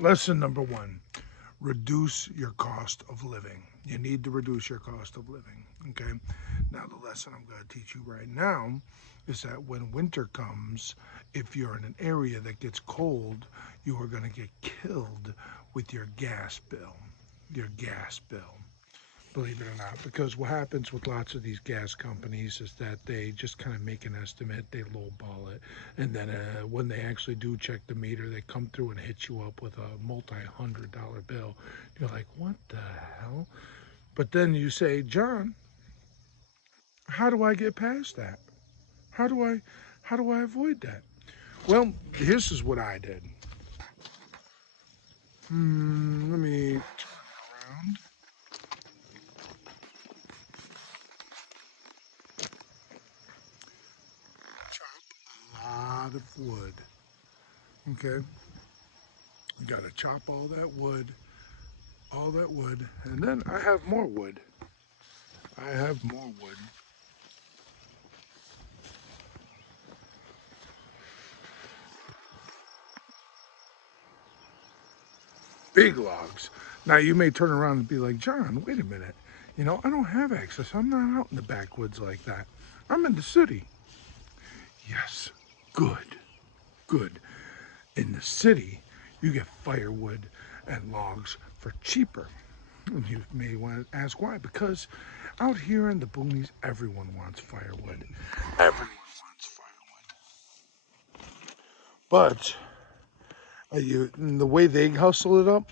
Lesson number one, reduce your cost of living. You need to reduce your cost of living. Okay. Now, the lesson I'm going to teach you right now is that when winter comes, if you're in an area that gets cold, you are going to get killed with your gas bill. Your gas bill. Believe it or not, because what happens with lots of these gas companies is that they just kind of make an estimate, they lowball it, and then when they actually do check the meter, they come through and hit you up with a multi-$100 bill. You're like, what the hell? But then you say, John, how do I get past that? How do I, how do I avoid that? Well, this is what I did. Let me turn around. Chop a lot of wood. Okay, you gotta chop all that wood, and then I have more wood. I have more wood. Big logs. Now you may turn around and be like, John, wait a minute. I don't have access. I'm not out in the backwoods like that. I'm in the city. Yes, good, good. In the city, you get firewood and logs for cheaper. And you may want to ask why. Because out here in the boonies, everyone wants firewood. Everyone wants firewood. But the way they hustle it up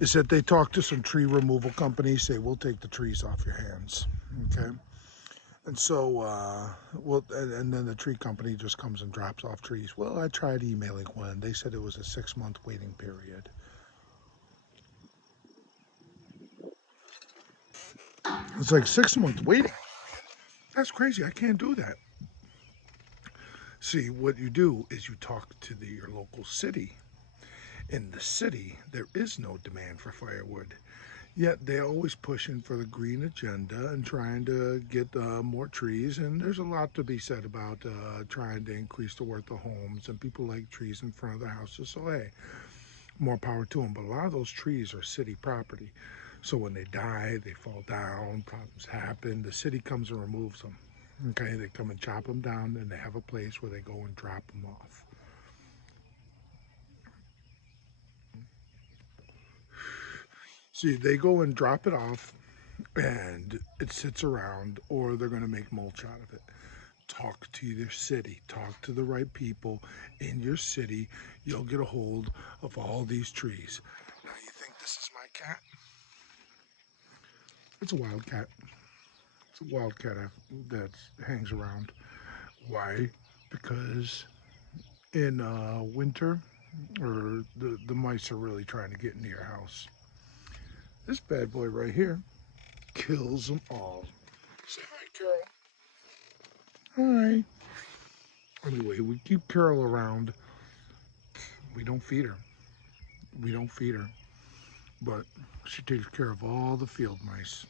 is that they talk to some tree removal companies, say, we'll take the trees off your hands. Okay. And so, and then the tree company just comes and drops off trees. Well, I tried emailing one. They said it was a 6 month waiting period. It's like 6 month waiting. That's crazy. I can't do that. See, what you do is you talk to your local city. In the city, there is no demand for firewood. Yet they're always pushing for the green agenda and trying to get more trees. And there's a lot to be said about trying to increase the worth of homes. And people like trees in front of their houses. So, hey, more power to them. But a lot of those trees are city property. So when they die, they fall down, problems happen. The city comes and removes them. Okay, they come and chop them down, and they have a place where they go and drop them off. See, they go and drop it off, and it sits around, or they're going to make mulch out of it. Talk to your city, talk to the right people in your city. You'll get a hold of all these trees. Now, you think this is my cat? It's a wild cat. It's a wild cat that hangs around. Why? Because in winter, or the mice are really trying to get into your house. This bad boy right here kills them all. Say hi, Carol. Hi. Anyway, we keep Carol around. We don't feed her. We don't feed her. But she takes care of all the field mice.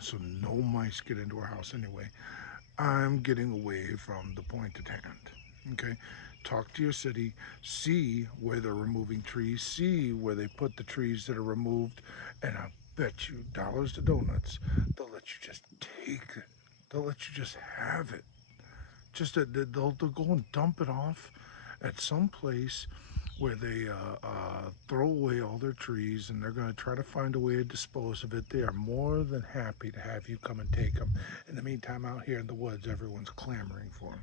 So no mice get into our house anyway. I'm getting away from the point at hand. Okay? Talk to your city, see where they're removing trees, see where they put the trees that are removed, and I bet you dollars to donuts, they'll let you just take it. They'll let you just have it. Just they'll go and dump it off at some place where they throw away all their trees, and they're going to try to find a way to dispose of it. They are more than happy to have you come and take them. In the meantime, out here in the woods, everyone's clamoring for them.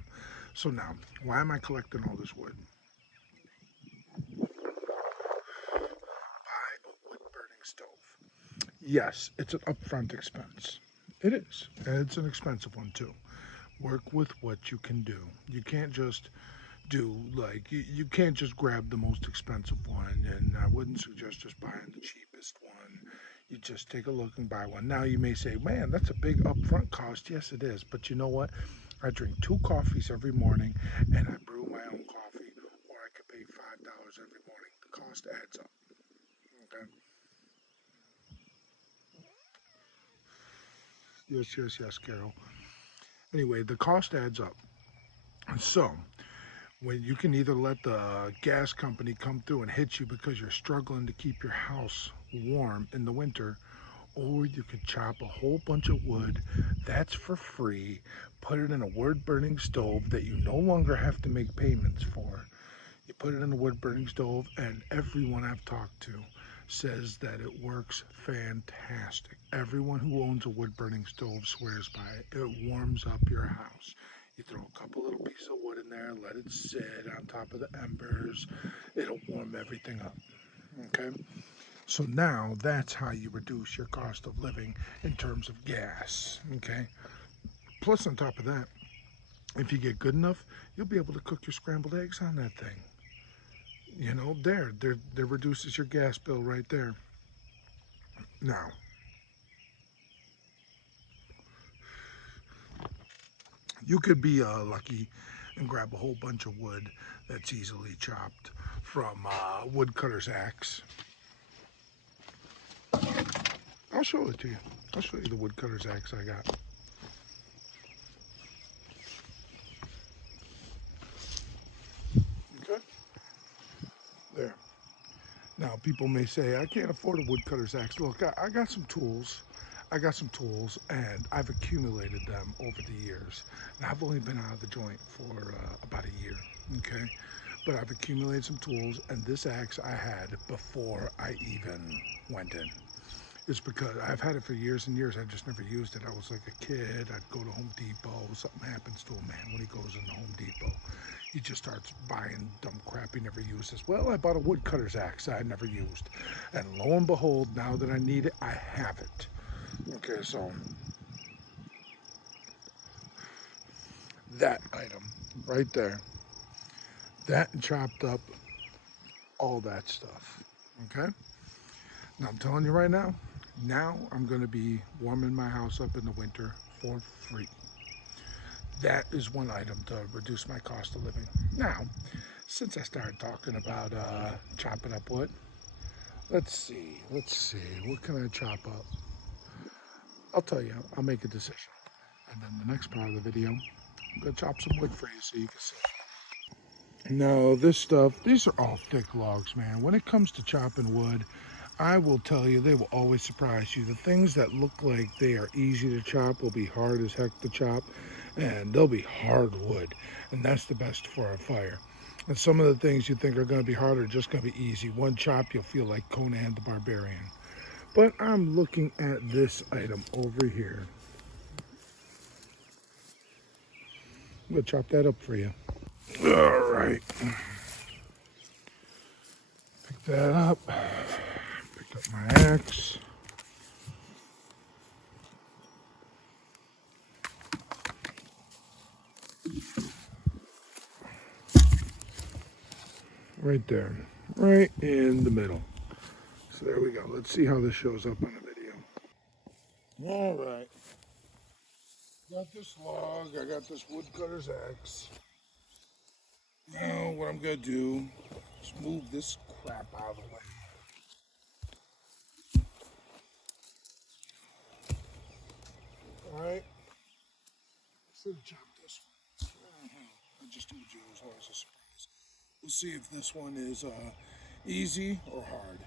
So now, why am I collecting all this wood? Buy a wood burning stove. Yes, it's an upfront expense. It is, and it's an expensive one too. Work with what you can do. You can't just do like you can't just grab the most expensive one, and I wouldn't suggest just buying the cheapest one. You just take a look and buy one. Now you may say, man, that's a big upfront cost. Yes, it is, but you know what? I drink two coffees every morning, and I brew my own coffee, or I could pay $5 every morning. The cost adds up. Okay. Yes, yes, yes, Carol. Anyway, the cost adds up. So When you can either let the gas company come through and hit you because you're struggling to keep your house warm in the winter, or you could chop a whole bunch of wood that's for free, put it in a wood burning stove that you no longer have to make payments for. You put it in a wood burning stove, and everyone I've talked to says that it works fantastic. Everyone who owns a wood burning stove swears by it. It warms up your house. You throw a couple little pieces of wood in there, let it sit on top of the embers. It'll warm everything up. Okay? So now that's how you reduce your cost of living in terms of gas. Okay? Plus, on top of that, if you get good enough, you'll be able to cook your scrambled eggs on that thing. There reduces your gas bill right there. Now, you could be lucky and grab a whole bunch of wood that's easily chopped from woodcutter's axe. I'll show it to you. I'll show you the woodcutter's axe I got. Okay, there. Now, people may say, I can't afford a woodcutter's axe. Look, I got some tools. I got some tools, and I've accumulated them over the years. And I've only been out of the joint for about a year, okay? But I've accumulated some tools, and this axe I had before I even went in. It's because I've had it for years and years. I just never used it. I was like a kid. I'd go to Home Depot. Something happens to a man when he goes into Home Depot. He just starts buying dumb crap he never uses. Well, I bought a woodcutter's axe I had never used. And lo and behold, now that I need it, I have it. Okay, so that item right there, that chopped up all that stuff. Okay? Now I'm telling you right now I'm going to be warming my house up in the winter for free. That is one item to reduce my cost of living. Now, since I started talking about chopping up wood, let's see, what can I chop up? I'll tell you, I'll make a decision. And then the next part of the video, I'm going to chop some wood for you so you can see. No, this stuff, these are all thick logs, man. When it comes to chopping wood, I will tell you, they will always surprise you. The things that look like they are easy to chop will be hard as heck to chop, and they'll be hardwood, and that's the best for a fire. And some of the things you think are going to be hard are just going to be easy. One chop, you'll feel like Conan the Barbarian. But I'm looking at this item over here. I'm going to chop that up for you. All right. Pick that up. Pick up my axe. Right there. Right in the middle. So there we go. Let's see how this shows up on the video. All right. Got this log. I got this woodcutter's axe. Now what I'm going to do is move this crap out of the way. All right. Should have chopped this one. I just told you it was always a surprise. We'll see if this one is easy or hard.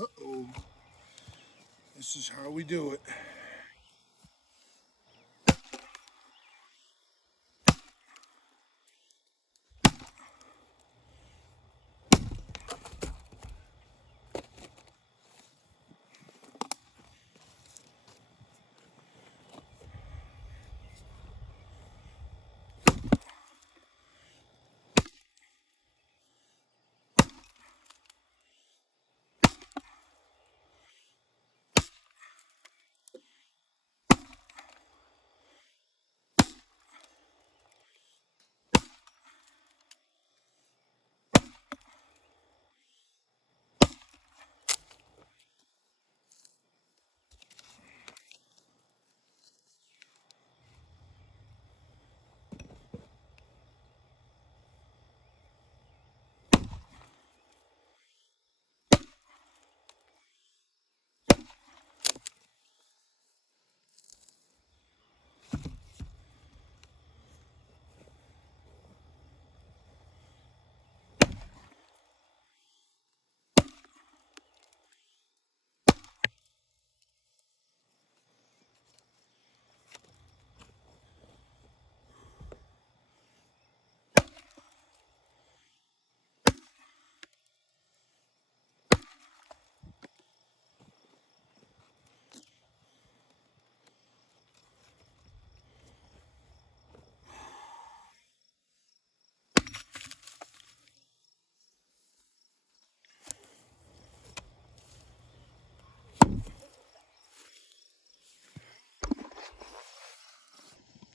Uh-oh. This is how we do it.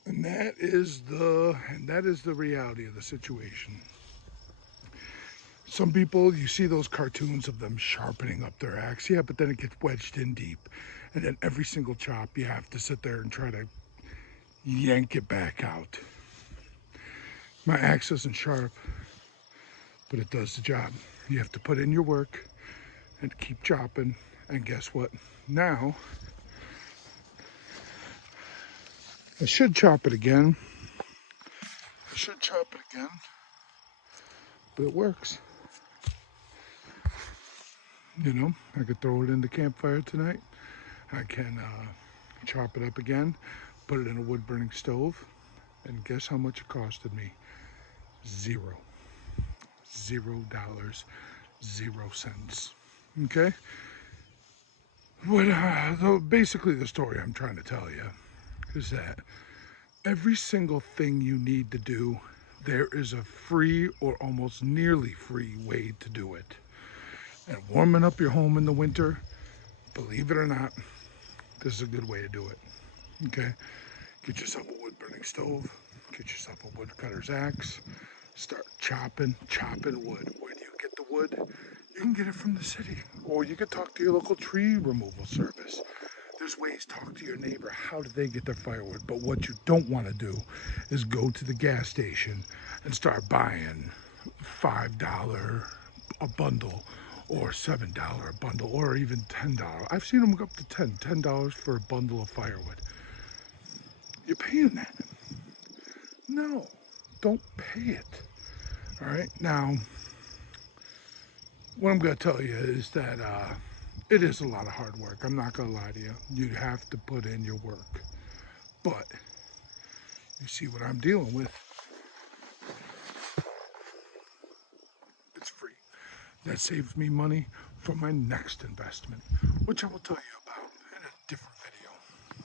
And that is the reality of the situation. Some people, you see those cartoons of them sharpening up their axe, yeah, but then it gets wedged in deep, and then every single chop you have to sit there and try to yank it back out. My axe isn't sharp, but it does the job. You have to put in your work and keep chopping, and guess what? Now I should chop it again. I should chop it again, but it works. You know, I could throw it in the campfire tonight. I can chop it up again, put it in a wood burning stove, and guess how much it costed me? Zero. $0, 0 cents. Okay? Basically, the story I'm trying to tell you is that every single thing you need to do, there is a free or almost nearly free way to do it. And warming up your home in the winter, believe it or not, this is a good way to do it. Okay? Get yourself a wood burning stove, get yourself a woodcutter's axe, start chopping wood. Where do you get the wood? You can get it from the city, or you can talk to your local tree removal service. There's ways, talk to your neighbor. How do they get their firewood? But what you don't want to do is go to the gas station and start buying $5 a bundle or $7 a bundle or even $10. I've seen them go up to $10 for a bundle of firewood. You're paying that. No, don't pay it. All right. Now, what I'm going to tell you is that it is a lot of hard work. I'm not going to lie to you. You have to put in your work. But you see what I'm dealing with, it's free. That saves me money for my next investment, which I will tell you